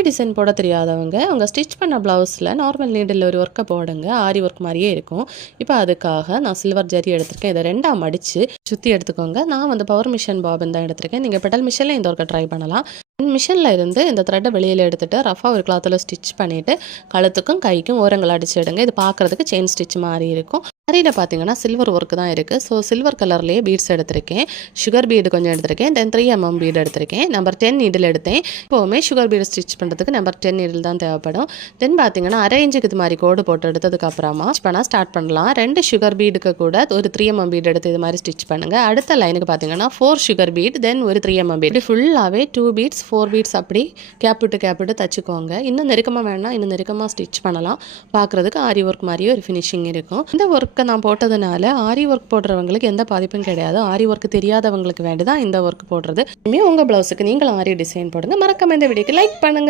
ஆரி design போட தெரியாதவங்க அவங்க ஸ்டிச் பண்ண ப்ளவுஸில் நார்மல் நீடில் ஒரு ஒர்க்கை போடுங்க. ஆரி ஒர்க் மாதிரியே இருக்கும். இப்போ அதுக்காக நான் சில்வர் ஜரி எடுத்திருக்கேன். இதை 2ஆக மடித்து சுற்றி எடுத்துக்கோங்க. நான் வந்து பவர் மிஷின் பாபின் தான் எடுத்திருக்கேன். நீங்கள் பெடல் மிஷினில் இந்த ஒர்க்கை ட்ரை பண்ணலாம். மிஷினில் இருந்து இந்த த்ரெட்டை வெளியில் எடுத்துகிட்டு ரஃபாக ஒரு கிளாத்தில் ஸ்டிச் பண்ணிவிட்டு கழுத்துக்கும் கைக்கும் ஓரங்கள் அடிச்சு எடுங்க. இது பார்க்குறதுக்கு செயின் ஸ்டிச் மாதிரி இருக்கும். சாரியில் பார்த்தீங்கன்னா சில்வர் ஒர்க்கு தான் இருக்குது. ஸோ சில்வர் கலர்லேயே பீட்ஸ் எடுத்திருக்கேன். சுகர் பீடு கொஞ்சம் எடுத்திருக்கேன். தென் 3mm பீடு எடுத்திருக்கேன். நம்பர் 10 நீடில் எடுத்தேன். இப்போவுமே சுகர் பீடு ஸ்டிச் பண்ணுறதுக்கு நம்பர் 10 நீடில் தான் தேவைப்படும். தென் பார்த்தீங்கன்னா அரை இன்ச்சுக்கு இது மாதிரி கோடு போட்டு எடுத்ததுக்கப்புறமா ஸ்டிச் பண்ண ஸ்டார்ட் பண்ணலாம். 2 சுகர் பீடுக்கு கூட ஒரு 3mm பீடு எடுத்து இது மாதிரி ஸ்டிச் பண்ணுங்கள். அடுத்த லைனுக்கு பார்த்தீங்கன்னா 4 சுகர் பீட் தென் ஒரு 3mm பீட். ஃபுல்லாகவே 2 பீட்ஸ் 4 பீட்ஸ் அப்படி கேப் விட்டு தச்சுக்கோங்க. இன்னும் நெருக்கமாக வேணால் இன்னும் நெருக்கமாக ஸ்டிச் பண்ணலாம். பார்க்குறதுக்கு ஆரி ஒர்க் மாதிரியே ஒரு ஃபினிஷிங் இருக்கும். இந்த ஒர்க்கை நான் போட்டதுனால ஆரி ஒர்க் போடுறவங்களுக்கு எந்த பாதிப்பும் கிடையாது. ஆரி ஒர்க் தெரியாதவங்களுக்கு வேண்டிதான் இந்த ஒர்க் போடுறது. இனிமேல் உங்கள் ப்ளவுஸுக்கு நீங்களும் ஆரி டிசைன் போடுங்க. மறக்காம இந்த வீடியோக்கு லைக் பண்ணுங்கள்.